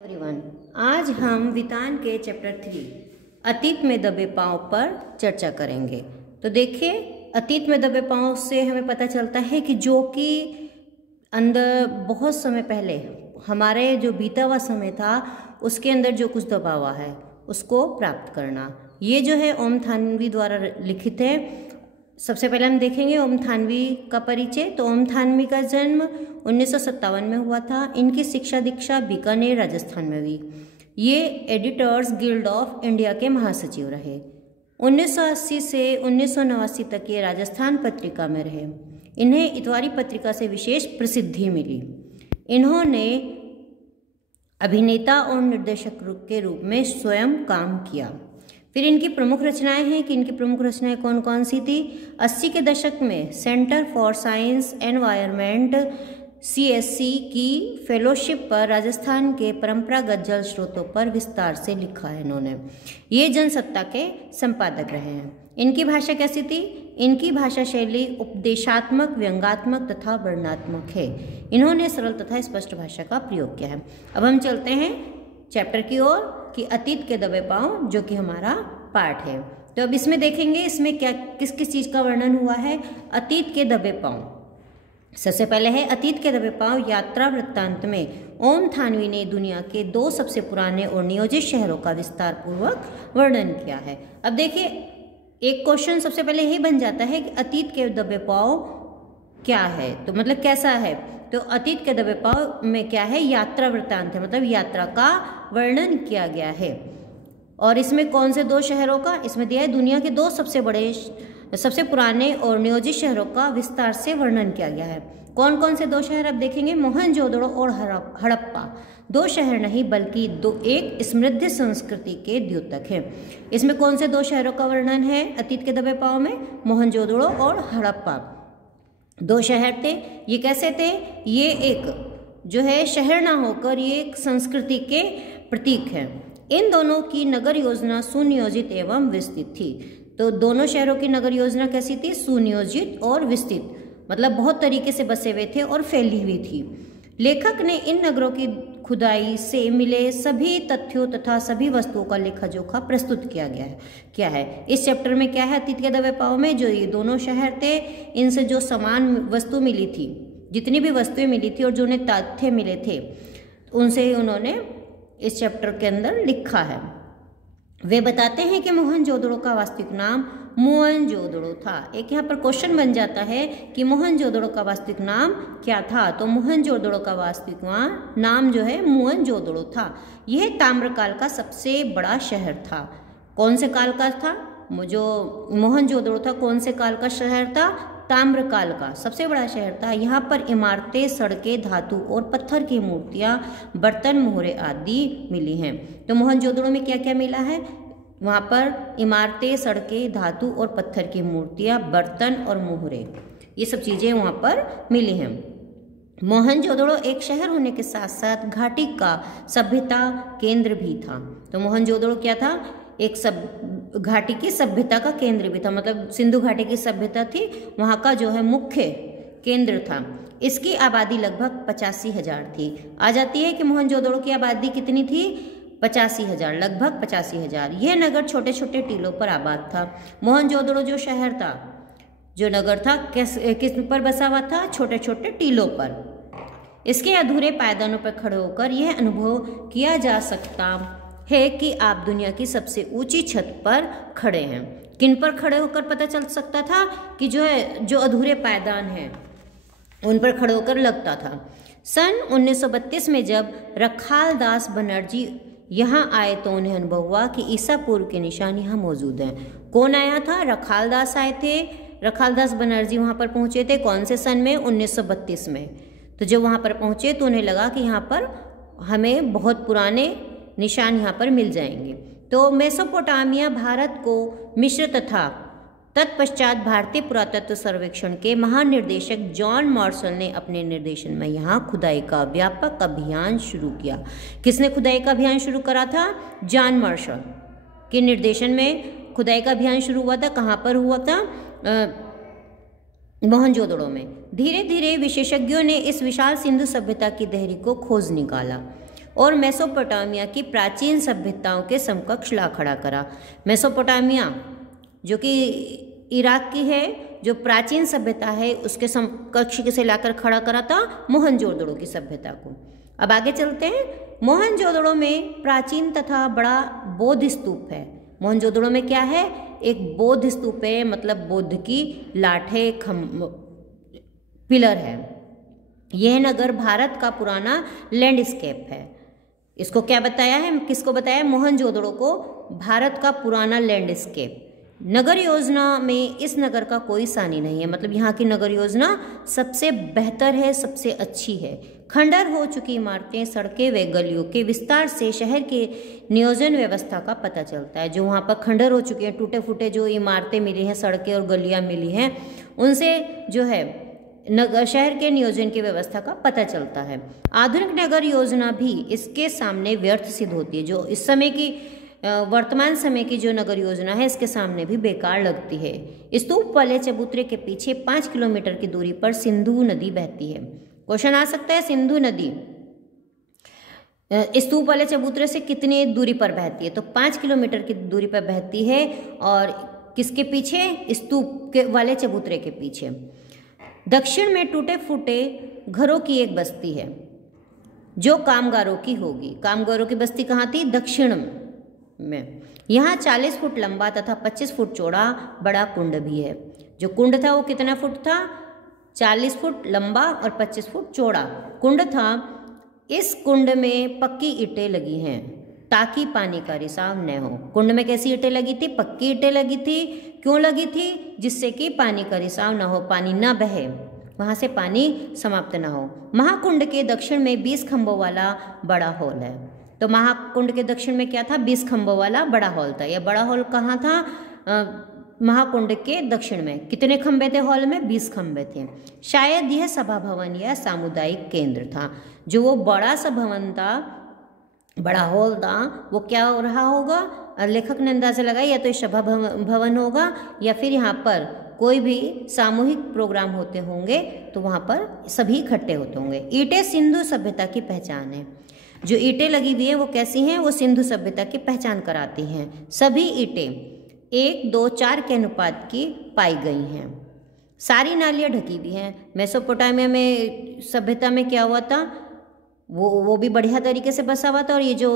Everyone, आज हम वितान के चैप्टर 3 अतीत में दबे पांव पर चर्चा करेंगे। तो देखिए, अतीत में दबे पांव से हमें पता चलता है कि जो कि अंदर बहुत समय पहले हमारे जो बीता हुआ समय था उसके अंदर जो कुछ दबा हुआ है उसको प्राप्त करना, ये जो है ओम थानवी द्वारा लिखित है। सबसे पहले हम देखेंगे ओम थानवी का परिचय। तो ओम थानवी का जन्म 1957 में हुआ था। इनकी शिक्षा दीक्षा बीकानेर राजस्थान में हुई। ये एडिटर्स गिल्ड ऑफ इंडिया के महासचिव रहे। 1980 से 1989 तक ये राजस्थान पत्रिका में रहे। इन्हें इतवारी पत्रिका से विशेष प्रसिद्धि मिली। इन्होंने अभिनेता और निर्देशक के रूप में स्वयं काम किया। फिर इनकी प्रमुख रचनाएं हैं कि इनकी प्रमुख रचनाएं कौन कौन सी थी। 80 के दशक में centre for science environment CSC की फेलोशिप पर राजस्थान के परंपरागत जल स्रोतों पर विस्तार से लिखा है इन्होंने। ये जनसत्ता के संपादक रहे हैं। इनकी भाषा कैसी थी? इनकी भाषा शैली उपदेशात्मक, व्यंग्यात्मक तथा वर्णनात्मक है। इन्होंने सरल तथा स्पष्ट भाषा का प्रयोग किया है। अब हम चलते हैं चैप्टर की ओर कि अतीत के दबे पांव, जो कि हमारा पार्ट है। तो अब इसमें देखेंगे इसमें क्या किस किस चीज़ का वर्णन हुआ है। अतीत के दबे पांव सबसे पहले है अतीत के दबे पांव यात्रा वृत्तांत में ओम थानवी ने दुनिया के 2 सबसे पुराने और नियोजित शहरों का विस्तार पूर्वक वर्णन किया है। अब देखिए, एक क्वेश्चन सबसे पहले यही बन जाता है कि अतीत के दबे पांव क्या है, तो मतलब कैसा है। तो अतीत के दबे पांव में क्या है? यात्रा वृत्तांत है, मतलब यात्रा का वर्णन किया गया है। और इसमें कौन से 2 शहरों का? इसमें दिया है दुनिया के 2 सबसे पुराने और नियोजित शहरों का विस्तार से वर्णन किया गया है। कौन कौन से 2 शहर अब देखेंगे? मोहनजोदड़ो और हड़प्पा। 2 शहर नहीं बल्कि एक समृद्ध संस्कृति के द्योतक है। इसमें कौन से 2 शहरों का वर्णन है अतीत के दबे पांव में? मोहनजोदड़ो और हड़प्पा 2 शहर थे। ये कैसे थे? ये एक जो है शहर ना होकर ये एक संस्कृति के प्रतीक है। इन दोनों की नगर योजना सुनियोजित एवं विस्तृत थी। तो दोनों शहरों की नगर योजना कैसी थी? सुनियोजित और विस्तृत, मतलब बहुत तरीके से बसे हुए थे और फैली हुई थी। लेखक ने इन नगरों की खुदाई से मिले सभी तथ्यों तथा सभी वस्तुओं का लेखा जोखा प्रस्तुत किया गया है। क्या है इस चैप्टर में? क्या है अतीत के दबे पांव में? जो ये दोनों शहर थे, इनसे जो समान वस्तु मिली थी, जितनी भी वस्तुएं मिली थी और जो उन्हें तथ्य मिले थे, उनसे उन्होंने इस चैप्टर के अंदर लिखा है। वे बताते हैं कि मोहनजोदड़ो का वास्तविक नाम मोहनजोदड़ो था। एक यहाँ पर क्वेश्चन बन जाता है कि मोहनजोदड़ो का वास्तविक नाम क्या था। तो मोहनजोदड़ो का वास्तविक नाम जो है मोहनजोदड़ो था। यह ताम्रकाल का सबसे बड़ा शहर था। कौन से काल का था? जो मोहनजोदड़ो था कौन से काल का शहर था? ताम्रकाल का सबसे बड़ा शहर था। यहाँ पर इमारतें, सड़कें, धातु और पत्थर की मूर्तियाँ, बर्तन, मोहरे आदि मिली हैं। तो मोहनजोदड़ो में क्या क्या मिला है? वहाँ पर इमारतें, सड़कें, धातु और पत्थर की मूर्तियाँ, बर्तन और मोहरे, ये सब चीज़ें वहाँ पर मिली हैं। मोहनजोदड़ो एक शहर होने के साथ साथ घाटी का सभ्यता केंद्र भी था। तो मोहनजोदड़ो क्या था? एक घाटी की सभ्यता का केंद्र भी था, मतलब सिंधु घाटी की सभ्यता थी, वहाँ का जो है मुख्य केंद्र था। इसकी आबादी लगभग 85,000 थी। आ जाती है कि मोहनजोदड़ो की आबादी कितनी थी? 85,000, लगभग 85,000। यह नगर छोटे छोटे टीलों पर आबाद था। मोहनजोदड़ो जो शहर था, जो नगर था, किस पर बसा हुआ था? छोटे छोटे टीलों पर। इसके अधूरे पायदानों पर खड़े होकर यह अनुभव किया जा सकता है कि आप दुनिया की सबसे ऊंची छत पर खड़े हैं। किन पर खड़े होकर पता चल सकता था? कि जो अधूरे पायदान हैं उन पर खड़े होकर लगता था। सन 1932 में जब रखालदास बनर्जी यहाँ आए तो उन्हें अनुभव हुआ कि ईसा पूर्व के निशान यहाँ मौजूद हैं। कौन आया था? रखालदास आए थे। रखालदास बनर्जी वहाँ पर पहुँचे थे। कौन से सन में? 1932 में। तो जब वहाँ पर पहुँचे तो उन्हें लगा कि यहाँ पर हमें बहुत पुराने निशान यहाँ पर मिल जाएंगे। तो मेसोपोटामिया भारत को मिस्र तथा तत्पश्चात भारतीय पुरातत्व सर्वेक्षण के महानिर्देशक जॉन मार्शल ने अपने निर्देशन में यहाँ खुदाई का व्यापक अभियान शुरू किया। किसने खुदाई का अभियान शुरू करा था? जॉन मार्शल के निर्देशन में खुदाई का अभियान शुरू हुआ था। कहाँ पर हुआ था? मोहनजोदड़ो में। धीरे धीरे विशेषज्ञों ने इस विशाल सिंधु सभ्यता की देहरी को खोज निकाला और मेसोपोटामिया की प्राचीन सभ्यताओं के समकक्ष ला खड़ा करा। मेसोपोटामिया जो कि इराक की है, जो प्राचीन सभ्यता है, उसके समकक्ष से लाकर खड़ा करा था मोहनजोदड़ो की सभ्यता को। अब आगे चलते हैं। मोहनजोदड़ो में प्राचीन तथा बड़ा बौद्ध स्तूप है। मोहनजोदड़ो में क्या है? एक बौद्ध स्तूप है, मतलब बुद्ध की लाठे पिलर है। यह नगर भारत का पुराना लैंडस्केप है। इसको क्या बताया है, किसको बताया है? मोहनजोदड़ो को भारत का पुराना लैंडस्केप। नगर योजना में इस नगर का कोई सानी नहीं है, मतलब यहाँ की नगर योजना सबसे बेहतर है, सबसे अच्छी है। खंडर हो चुकी इमारतें, सड़कें व गलियों के विस्तार से शहर के नियोजन व्यवस्था का पता चलता है। जो वहाँ पर खंडर हो चुके हैं, टूटे फूटे जो इमारतें मिली हैं, सड़कें और गलियाँ मिली हैं, उनसे जो है शहर के नियोजन की व्यवस्था का पता चलता है। आधुनिक नगर योजना भी इसके सामने व्यर्थ सिद्ध होती है। जो इस समय की वर्तमान समय की जो नगर योजना है, इसके सामने भी बेकार लगती है। स्तूप वाले चबूतरे के पीछे 5 किलोमीटर की दूरी पर सिंधु नदी बहती है। क्वेश्चन आ सकता है, सिंधु नदी स्तूप वाले चबूतरे से कितनी दूरी पर बहती है? तो 5 किलोमीटर की दूरी पर बहती है। और किसके पीछे? स्तूप के वाले चबूतरे के पीछे। दक्षिण में टूटे फूटे घरों की एक बस्ती है जो कामगारों की होगी। कामगारों की बस्ती कहाँ थी? दक्षिण में। यहाँ 40 फुट लंबा तथा 25 फुट चौड़ा बड़ा कुंड भी है। जो कुंड था वो कितना फुट था? 40 फुट लंबा और 25 फुट चौड़ा कुंड था। इस कुंड में पक्की ईंटें लगी हैं ताकि पानी का रिसाव न हो। कुंड में कैसी ईंटें लगी थी? पक्की ईंटें लगी थी। क्यों लगी थी? जिससे कि पानी का रिसाव न हो, पानी न बहे, वहाँ से पानी समाप्त न हो। महाकुंड के दक्षिण में 20 खंभों वाला बड़ा हॉल है। तो महाकुंड के दक्षिण में क्या था? 20 खंभों वाला बड़ा हॉल था। यह बड़ा हॉल कहाँ था? महाकुंड के दक्षिण में। कितने खंभे थे हॉल में? 20 खंभे थे। शायद यह सभा भवन या सामुदायिक केंद्र था। जो वो बड़ा सा भवन था, बड़ा हॉल था, वो क्या हो रहा होगा? लेखक ने अंदाजा लगाया, या तो सभा भवन होगा या फिर यहाँ पर कोई भी सामूहिक प्रोग्राम होते होंगे, तो वहाँ पर सभी इकट्ठे होते होंगे। ईंटें सिंधु सभ्यता की पहचान है। जो ईंटें लगी हुई हैं वो कैसी हैं? वो सिंधु सभ्यता की पहचान कराती हैं। सभी ईंटें 1, 2, 4 के अनुपात की पाई गई हैं। सारी नालियाँ ढकी हुई हैं। मेसोपोटामिया में सभ्यता में क्या हुआ था? वो भी बढ़िया तरीके से बसा हुआ था। और ये जो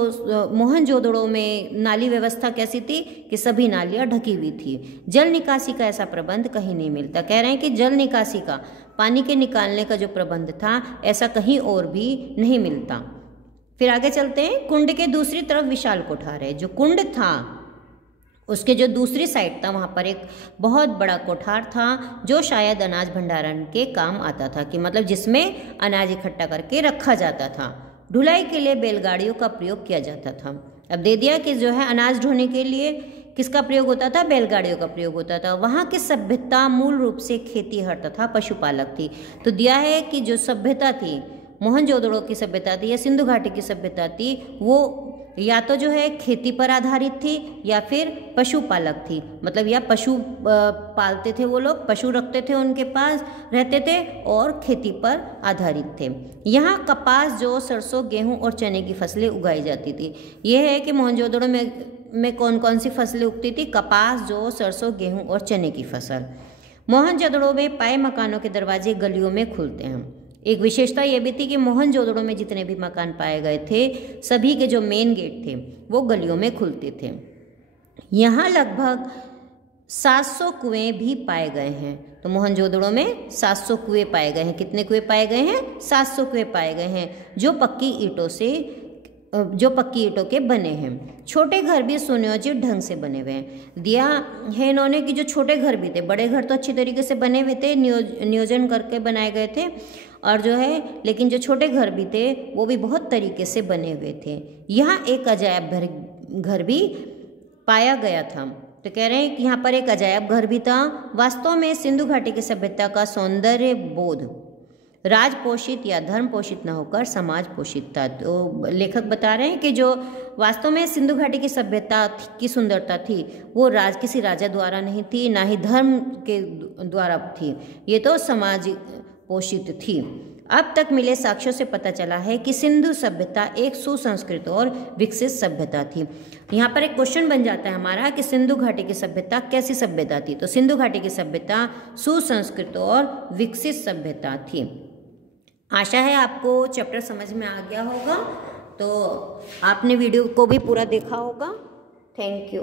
मोहनजोदड़ो में नाली व्यवस्था कैसी थी कि सभी नालियाँ ढकी हुई थी। जल निकासी का ऐसा प्रबंध कहीं नहीं मिलता। कह रहे हैं कि जल निकासी का, पानी के निकालने का जो प्रबंध था, ऐसा कहीं और भी नहीं मिलता। फिर आगे चलते हैं। कुंड के दूसरी तरफ विशाल कोठार है। जो कुंड था उसके जो दूसरी साइड था, वहाँ पर एक बहुत बड़ा कोठार था जो शायद अनाज भंडारण के काम आता था, कि मतलब जिसमें अनाज इकट्ठा करके रखा जाता था। ढुलाई के लिए बैलगाड़ियों का प्रयोग किया जाता था। अब दे दिया कि जो है अनाज ढोने के लिए किसका प्रयोग होता था? बैलगाड़ियों का प्रयोग होता था। वहाँ की सभ्यता मूल रूप से खेतीहर तथा पशुपालक थी। तो दिया है कि जो सभ्यता थी, मोहनजोदड़ो की सभ्यता थी या सिंधु घाटी की सभ्यता थी, वो या तो जो है खेती पर आधारित थी या फिर पशुपालक थी। मतलब या पशु पालते थे, वो लोग पशु रखते थे, उनके पास रहते थे और खेती पर आधारित थे। यहाँ कपास, जौ, सरसों, गेहूँ और चने की फसलें उगाई जाती थी। यह है कि मोहनजोदड़ो में कौन कौन सी फसलें उगती थी? कपास, जौ, सरसों, गेहूँ और चने की फसल। मोहनजोदड़ो में पाए मकानों के दरवाजे गलियों में खुलते हैं। एक विशेषता यह भी थी कि मोहनजोदड़ो में जितने भी मकान पाए गए थे, सभी के जो मेन गेट थे वो गलियों में खुलते थे। यहाँ लगभग 700 कुएं भी पाए गए हैं। तो मोहनजोदड़ो में 700 कुएं पाए गए हैं। कितने कुएं पाए गए हैं? 700 कुएं पाए गए हैं जो पक्की ईंटों के बने हैं। छोटे घर भी सुनियोजित ढंग से बने हुए हैं। दिया है इन्होंने कि जो छोटे घर भी थे, बड़े घर तो अच्छी तरीके से बने हुए थे, नियोजन करके बनाए गए थे, और जो है लेकिन जो छोटे घर भी थे वो भी बहुत तरीके से बने हुए थे। यहाँ एक अजायब घर भी पाया गया था। तो कह रहे हैं कि यहाँ पर एक अजायब घर भी था। वास्तव में सिंधु घाटी की सभ्यता का सौंदर्य बोध राज पोषित या धर्म पोषित न होकर समाज पोषित था। तो लेखक बता रहे हैं कि जो वास्तव में सिंधु घाटी की सभ्यता की सुंदरता थी वो किसी राजा द्वारा नहीं थी, ना ही धर्म के द्वारा थी, ये तो समाज पोषित थी। अब तक मिले साक्ष्यों से पता चला है कि सिंधु सभ्यता एक सुसंस्कृत और विकसित सभ्यता थी। यहाँ पर एक क्वेश्चन बन जाता है हमारा कि सिंधु घाटी की सभ्यता कैसी सभ्यता थी। तो सिंधु घाटी की सभ्यता सुसंस्कृत और विकसित सभ्यता थी। आशा है आपको चैप्टर समझ में आ गया होगा। तो आपने वीडियो को भी पूरा देखा होगा। Thank you.